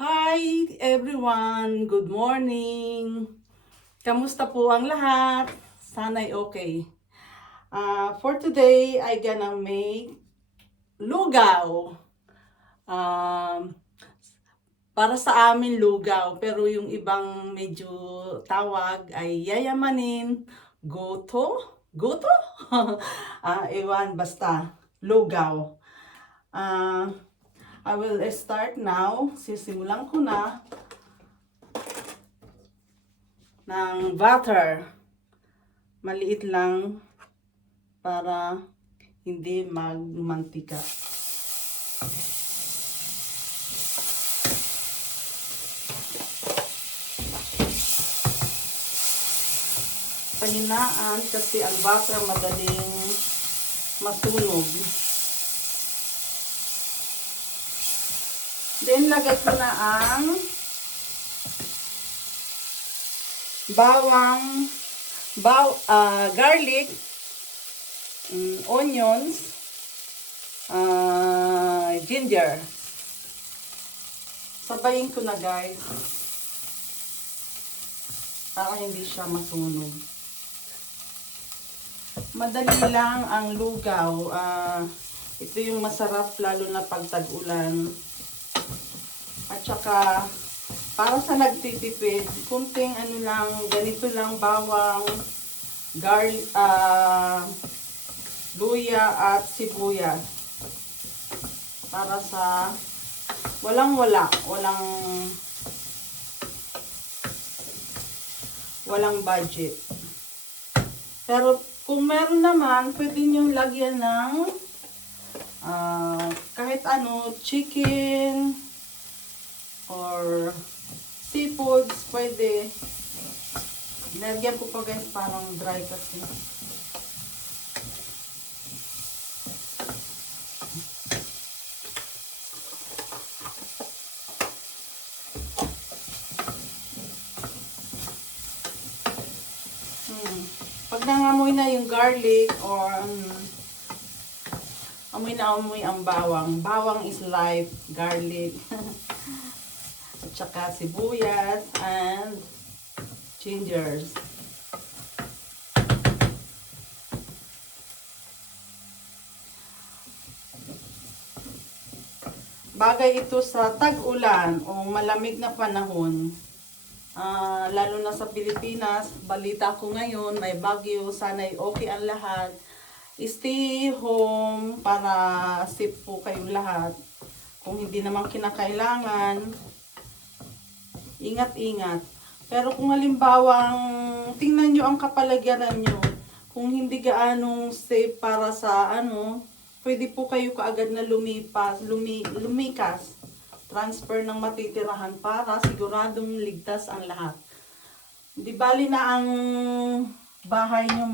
Hi everyone! Good morning! Kamusta po ang lahat? Sana'y okay. For today, I gonna make lugaw. Um, para sa amin lugaw, pero yung ibang medyo tawag ay yayamanin, goto? Goto? Ewan, basta lugaw. Ah, I will start now. Sisimulan ko na ng butter. Maliit lang para hindi magmantika. Pahinaan kasi ang butter madaling masunog. Then lagay ko na ang garlic, onions, ginger. Sabayin ko na guys para hindi siya masunog. Madali lang ang lugaw. Ito yung masarap lalo na pag tag-ulan. At saka para sa nagtitipid, kunting ano lang, ganito lang, bawang, garlic, luya at sibuyas. Para sa walang budget. Pero kung meron naman, pwede nyo lagyan ng kahit ano, chicken or seafoods, pwede. Nilagyan ko pa guys, parang dry kasi. Pag nangamoy na yung garlic or amoy na amoy ang bawang. Bawang is life, garlic. At saka sibuyas and gingers. Bagay ito sa tag-ulan o malamig na panahon. Lalo na sa Pilipinas, balita ko ngayon, may bagyo, sana'y okay ang lahat. Stay home para safe po kayong lahat. Kung hindi naman kinakailangan, ingat-ingat. Pero kung halimbawang tingnan nyo ang kapaligiran nyo, kung hindi gaanong safe para sa pwede po kayo kaagad na lumikas, transfer ng matitirahan para siguradong ligtas ang lahat. Di bali na ang bahay nyo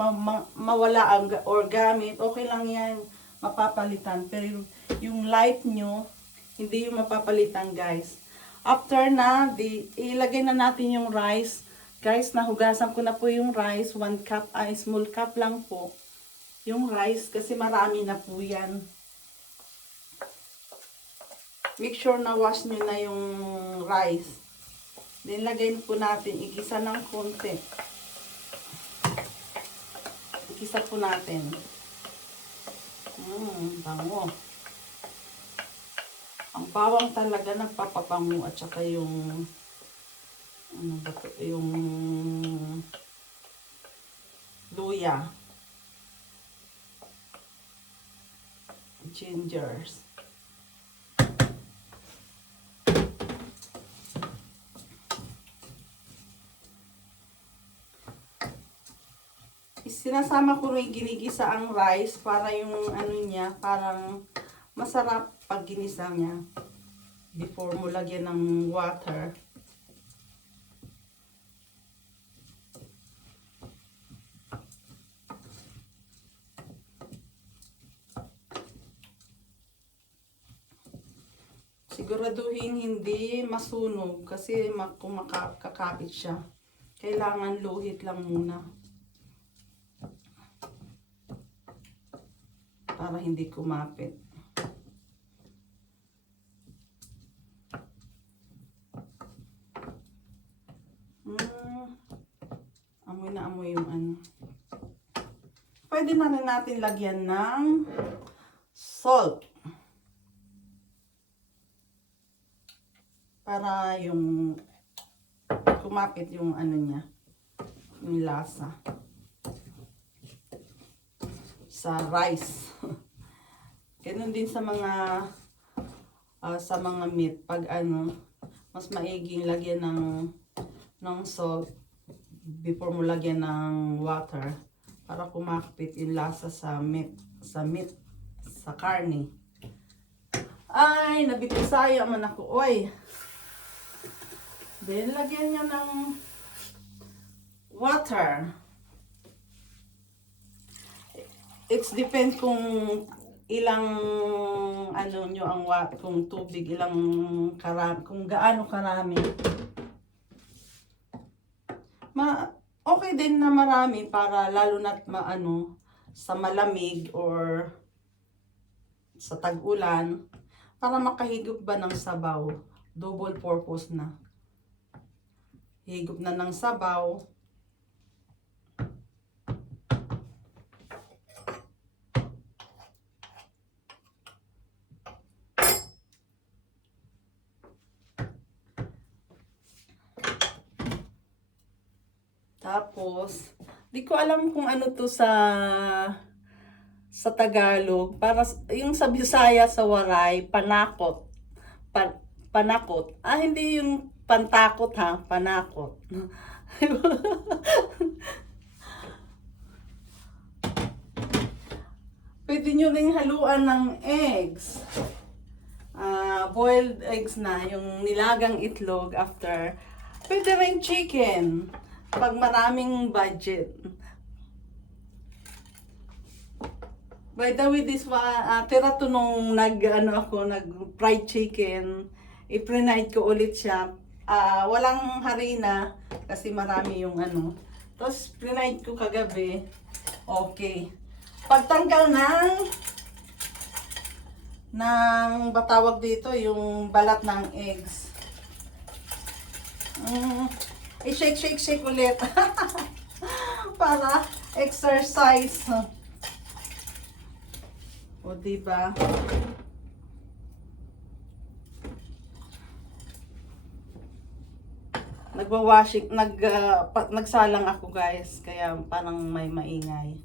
mawala or gamit, okay lang yan, mapapalitan. Pero yung life nyo, hindi yung mapapalitan guys. After na, ilagay na natin yung rice. Guys, nahugasan ko na po yung rice. 1 cup, small cup lang po. Yung rice, kasi marami na po yan. Make sure na wash nyo na yung rice. Then, lagay po natin, igisa ng konti. Igisa po natin. Bango. Ang bawang talaga nagpapabango at saka yung yung luya. Gingers. Sinasama ko rin ginigisa ang rice para yung niya, parang masarap pag ginisa niya. Before mo lagyan ng water. Siguraduhin hindi masunog kasi kung makakapit siya. Kailangan luhit lang muna. Para hindi kumapit. Amoy na amoy yung ano. Pwede na rin natin lagyan ng salt. Para yung kumapit yung ano niya, yung lasa sa rice. Ganun din sa mga meat, pag ano, mas maiging lagyan ng salt before mo lagyan ng water para kumapit yung lasa sa meat, sa karne. Ay, nabitisaya man ako, oy. Then, lagyan nyo ng water. It depends kung ilang ano nyo ang kung tubig, kung gaano karami. Okay din na marami para lalo na't sa malamig or sa tag-ulan para makahigop ba ng sabaw. Double purpose na. Higop na ng sabaw. Tapos, di ko alam kung ano to sa Tagalog. Para yung sa Bisaya, sa Waray, panakot. Panakot. Hindi yung pantakot ha, panakot. Pwede nyo ring haluan ng eggs. Boiled eggs na, yung nilagang itlog after. Pwede rin chicken. Pag maraming budget. By the way, this tira to nung nag-fried chicken. I-pre-night ko ulit siya. Walang harina kasi marami yung Tapos pre-night ko kagabi. Okay. Pagtanggal ng batawag dito, yung balat ng eggs. I-shake ulit. Para exercise. O, diba? Nagsalang ako guys, kaya parang may maingay.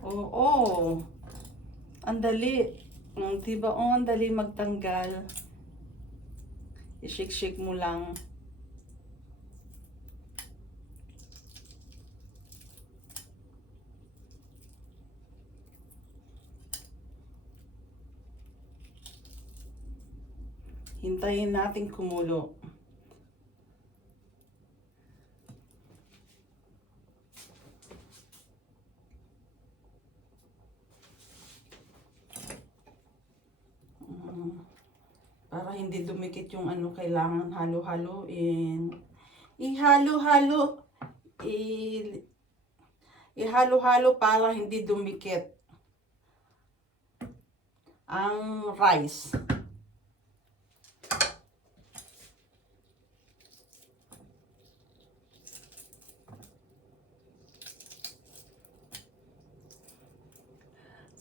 Oo. Ang dali. Diba? Ang dali magtanggal. I-shake mo lang. Hintayin natin kumulo. Para hindi dumikit yung kailangan halo-haloin. Ihalo-halo. Ihalo-halo para hindi dumikit ang rice.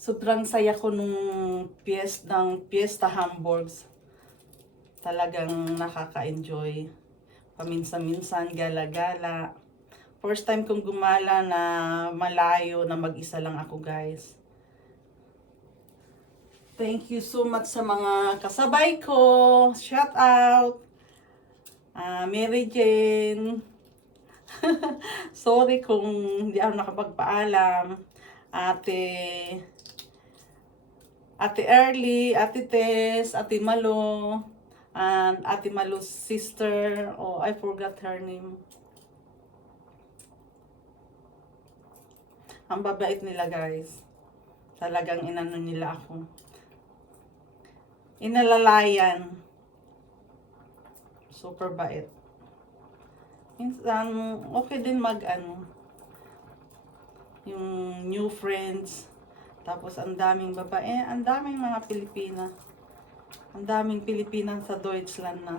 Sobrang saya ko nung Fiesta Hamburgs. Talagang nakaka-enjoy. Paminsan-minsan, gala-gala. First time kong gumala na malayo na mag-isa lang ako guys. Thank you so much sa mga kasabay ko. Shout out. Mary Jane. Sorry kung hindi ako nakapagpaalam. Ate Early, Ate Tess, Ate Malo, and Ate Malo's sister. Oh, I forgot her name. Ang babait nila guys. Talagang inano nila ako. Inalalayan. Super bait. Minsan, okay din yung new friends. Tapos, ang daming babae. Ang daming mga Pilipina. Ang daming Pilipina sa Deutschland na.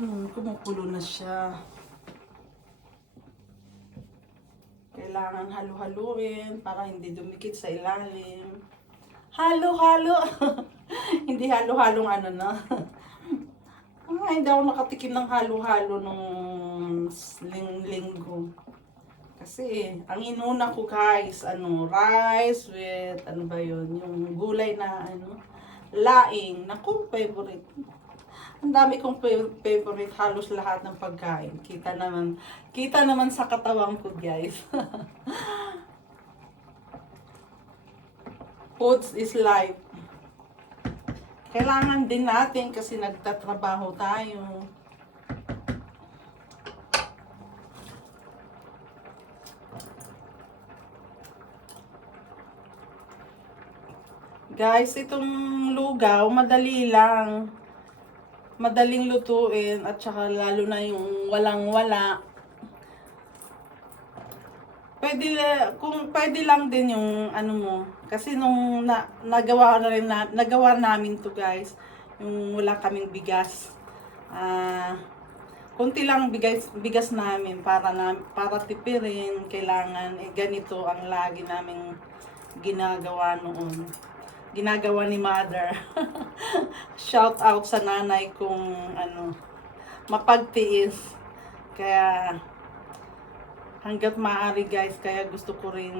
Kumukulo na siya. Kailangan halo-haluin para hindi dumikit sa ilalim. Halo-halo! Hindi halo-halong ano na. Hindi ako nakatikim ng halo-halo nung linggo. Kasi, ang inuna ko guys, rice with, ano ba yun, yung gulay na, laing. Naku, favorite. Ang dami kong favorite, halos lahat ng pagkain. Kita naman sa katawang ko guys. Foods is life. Kailangan din natin kasi nagtatrabaho tayo. Guys, itong lugaw, madali lang. Madaling lutuin at saka lalo na yung walang-wala. Kung pwede lang din yung ano mo. Kasi nung nagawa namin to guys, yung wala kaming bigas. Kunti lang bigas namin para tipirin, kailangan ganito ang lagi naming ginagawa noon. Ginagawa ni mother. Shout out sa nanay kung mapagtiis. Kaya hangga't maaari guys, kaya gusto ko rin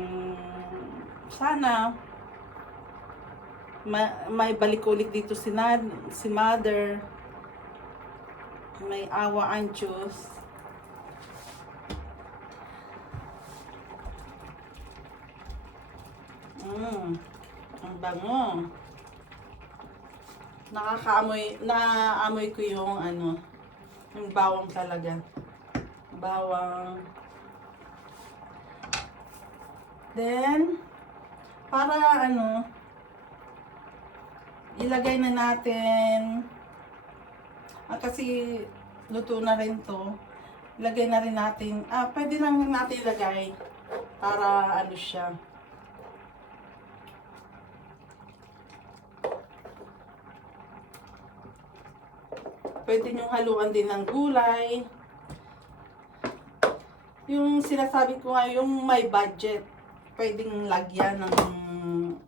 sana may balik ulit dito si mother. May awa ang Diyos. Ang bango. Naamoy ko yung yung bawang talaga. Bawang. Then, para ilagay na natin, kasi luto na rin to, ilagay na rin natin, pwede lang natin ilagay para siya. Pwede nyo haluan din ng gulay. Yung sinasabi ko nga, yung may budget, pwedeng lagyan ng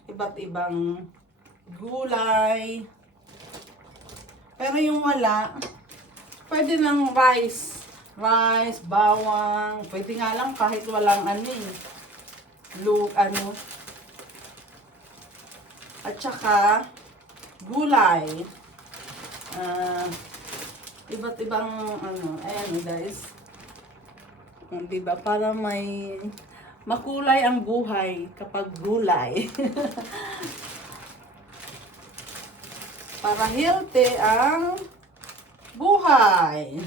iba't ibang gulay. Pero yung wala, pwede ng rice, bawang, pwede nga lang kahit walang at saka gulay. Iba't ibang ayan guys. Diba? Para may makulay ang buhay kapag gulay. Para healthy ang buhay.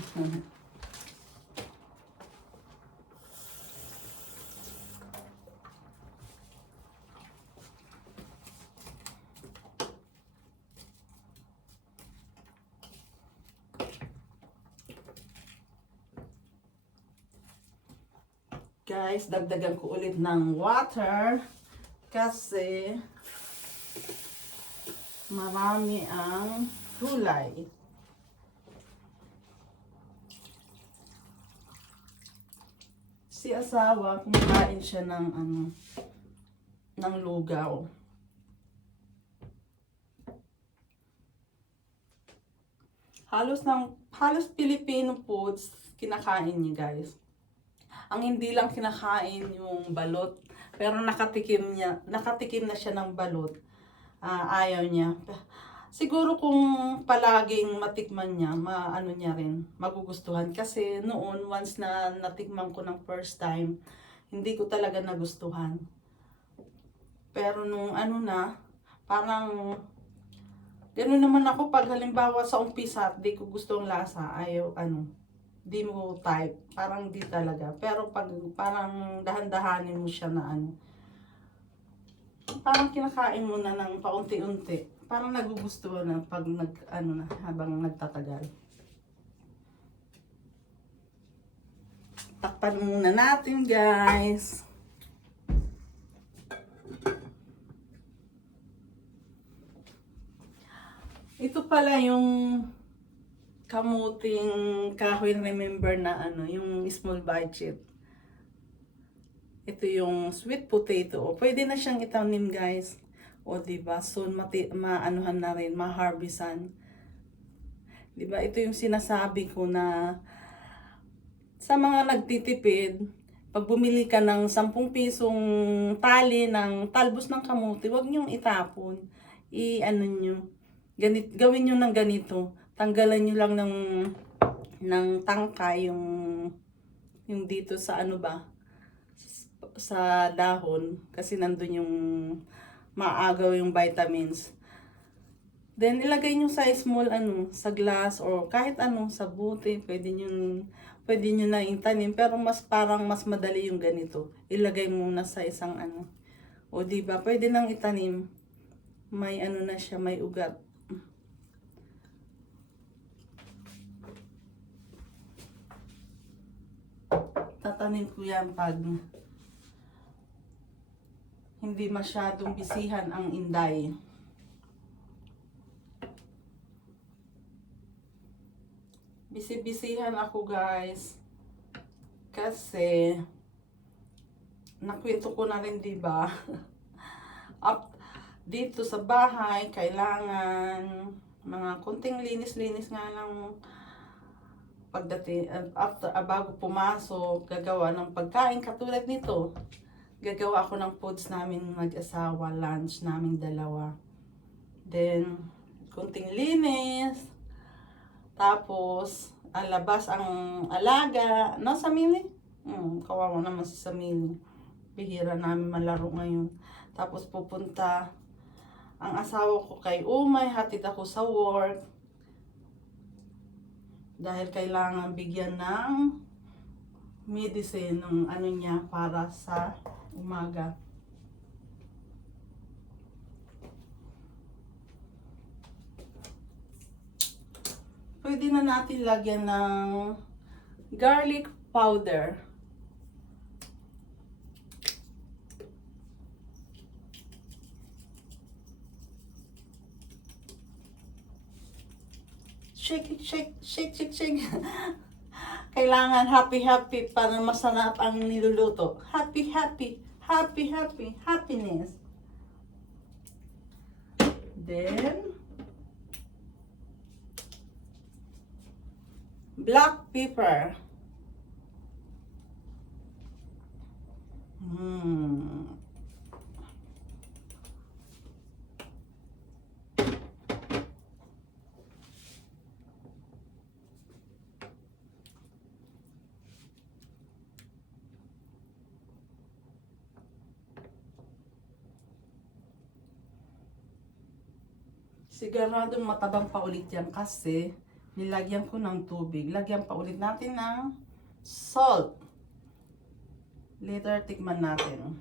Guys, dagdagan ko ulit ng water kasi marami ang gulay. Si asawa, kumakain siya ng lugaw. Halos Filipino foods kinakain niya guys. Ang hindi lang kinakain yung balot, pero nakatikim na siya ng balot. Ayaw niya. Siguro kung palaging matikman niya, niya rin, magugustuhan. Kasi noon, once na natikman ko ng first time, hindi ko talaga nagustuhan. Pero nung parang, gano'n naman ako pag halimbawa sa umpisa, di ko gusto ang lasa, ayaw, di mo type, parang di talaga. Pero pag parang dahan-dahanin mo siya na parang kinakain mo na ng paunti-unti. Parang nagugustuhan na pag habang nagtatagal. Takpan muna natin guys. Ito pala yung kamuting kahoy, remember na ano, yung small budget. Ito yung sweet potato. O, pwede na siyang itanim, guys. O, diba? Soon, maanuhan na rin, ma-harvestan. Diba? Ito yung sinasabi ko na sa mga nagtitipid, pag bumili ka ng 10 pisong tali ng talbos ng kamuti, huwag niyong itapon. I-ano nyo, gawin nyo ng ganito. Tanggalan nyo lang ng tangka yung dito sa ano ba, sa dahon. Kasi nandun yung maagaw yung vitamins. Then, ilagay nyo sa small, ano, sa glass or kahit ano, sa buti. Pwede nyo na itanim. Pero parang mas madali yung ganito. Ilagay muna sa isang ano. O, diba? Pwede nang itanim. May ano na siya, may ugat. Tatanim ko yan pag hindi masyadong bisihan ang inday. Bisi-bisihan ako, guys. Kasi nakwento ko na rin, 'di ba? Dito sa bahay, kailangan mga konting linis-linis nga lang pagdating bago pumasok, gagawa ng pagkain katulad nito. Gagawa ako ng foods namin mag-asawa, lunch namin dalawa. Then konting linis. Tapos, alabas ang alaga. No, sa Mili? Kawawa naman si Samili. Bihira namin malaro ngayon. Tapos pupunta ang asawa ko kay Umay. Hatid ako sa work. Dahil kailangan bigyan ng medicine ng ano niya para sa umaga. Pwede na natin lagyan ng garlic powder. Shake it, shake, shake, shake, shake. Kailangan happy para masarap ang niluluto. Happy, happiness. Then, black pepper. Siguradong matabang pa ulit yan kasi nilagyan ko ng tubig. Lagyan pa ulit natin ng salt. Later, tikman natin.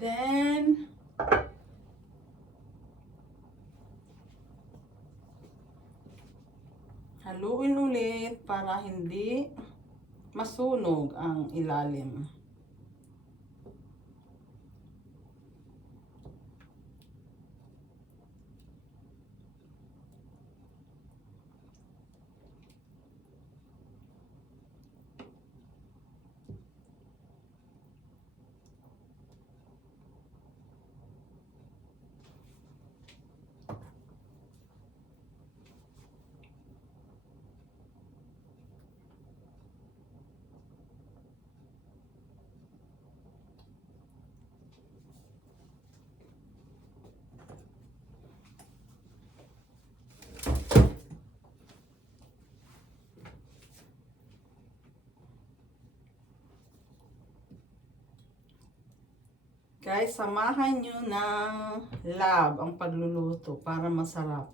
Then, haluin ulit para hindi masunog ang ilalim. Guys, samahan nyo ng love ang pagluluto para masarap.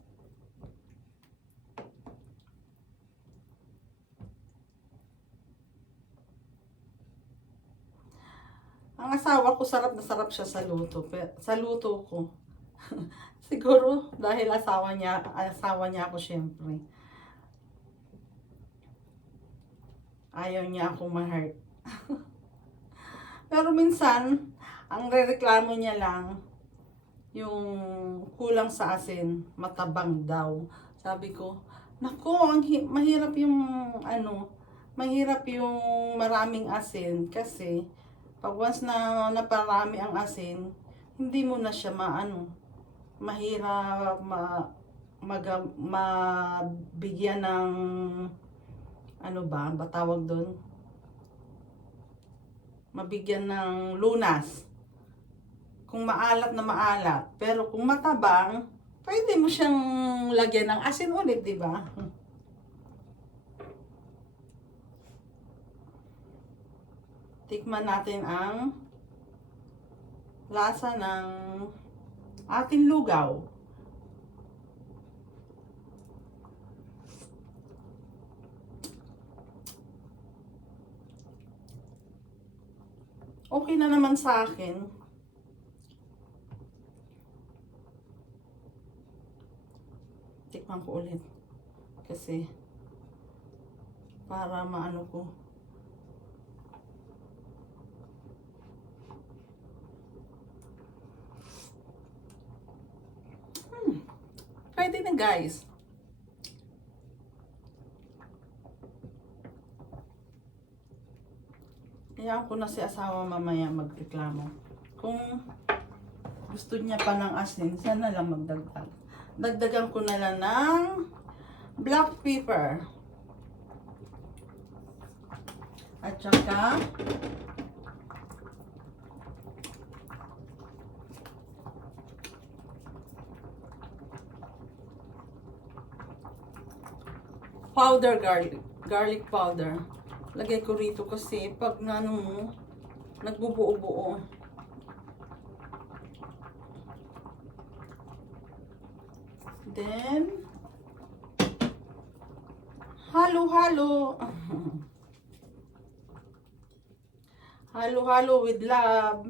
Ang asawa ko, sarap na sarap siya sa luto. Sa luto ko. Siguro dahil asawa niya ako syempre. Ayaw niya akong ma-hurt. Pero minsan, ang rereklamo niya lang, yung kulang sa asin, matabang daw. Sabi ko, naku, mahirap yung mahirap yung maraming asin kasi pag once na naparami ang asin, hindi mo na siya mahirap mabigyan ng ba tawag doon? Mabigyan ng lunas. Kung maalat na maalat. Pero kung matabang, pwede mo siyang lagyan ng asin ulit, di ba? Tikman natin ang lasa ng ating lugaw. Okay na naman sa akin. Tikman ko ulit. Kasi para maano ko. Pwede na guys. Hayaan ko na si asawa mamaya magreklamo. Kung gusto niya pa ng asin, sana lang magdagdag. Dagdagan ko na lang ng black pepper. At saka powder garlic powder. Lagay ko rito kasi pag nagbubuo-buo. Then, halo-halo. Halo-halo with love.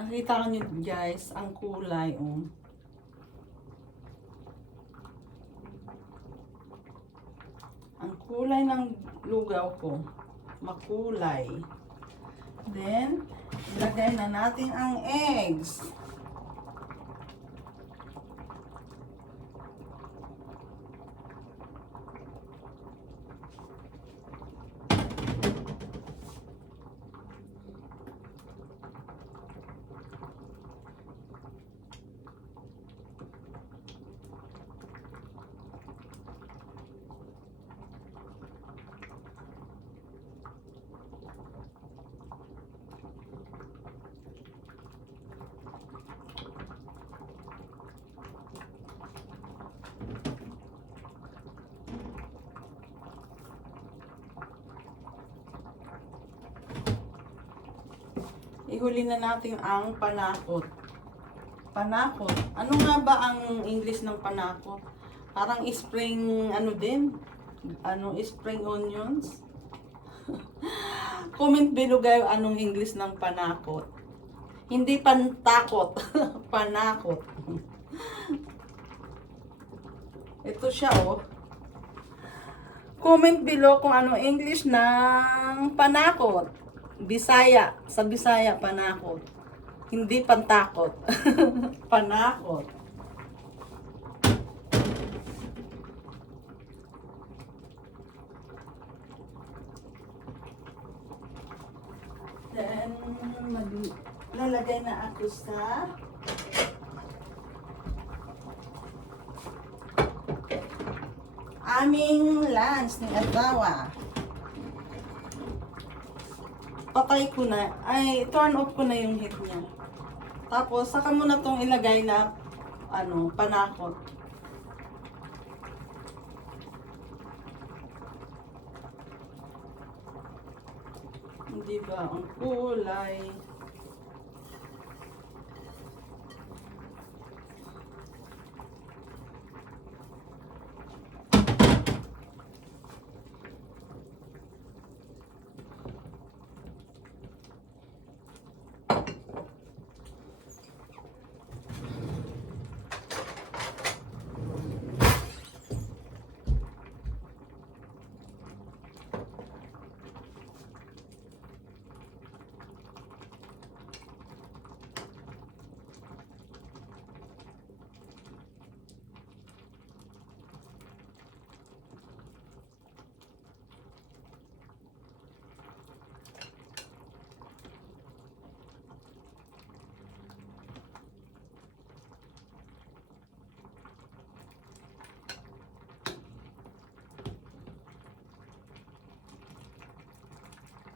Nakita niyo guys, ang kulay, oh. Ang kulay ng lugaw ko, makulay. Then, ilagay na natin ang eggs. Ihuli na natin ang panakot. Panakot. Ano nga ba ang English ng panakot? Parang spring, spring onions? Comment below guys, anong English ng panakot? Hindi pantakot. Panakot. Ito siya, oh. Comment below kung anong English ng panakot. Bisaya. Sa Bisaya, panakot. Hindi pantakot. Panakot. Then, lalagay na ako sa aming lunch ni asawa. patay ko na, ay turn off ko na yung heat niya. Tapos saka mo na tong ilagay na panakot. Hindi ba ang kulay?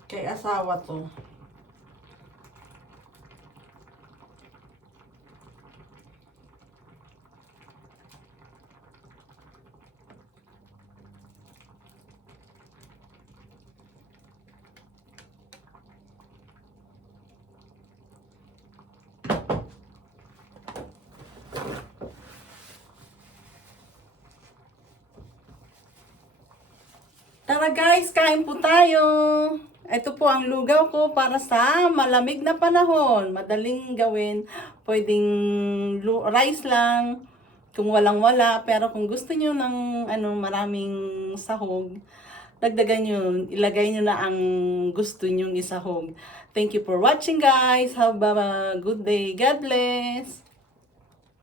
Kay asawa to. Tara guys, kain po tayo. Ito po ang lugaw ko para sa malamig na panahon. Madaling gawin. Pwedeng rice lang. Kung walang-wala. Pero kung gusto nyo ng maraming sahog, dagdagan nyo. Ilagay nyo na ang gusto nyo isahog. Thank you for watching guys. Have a good day. God bless.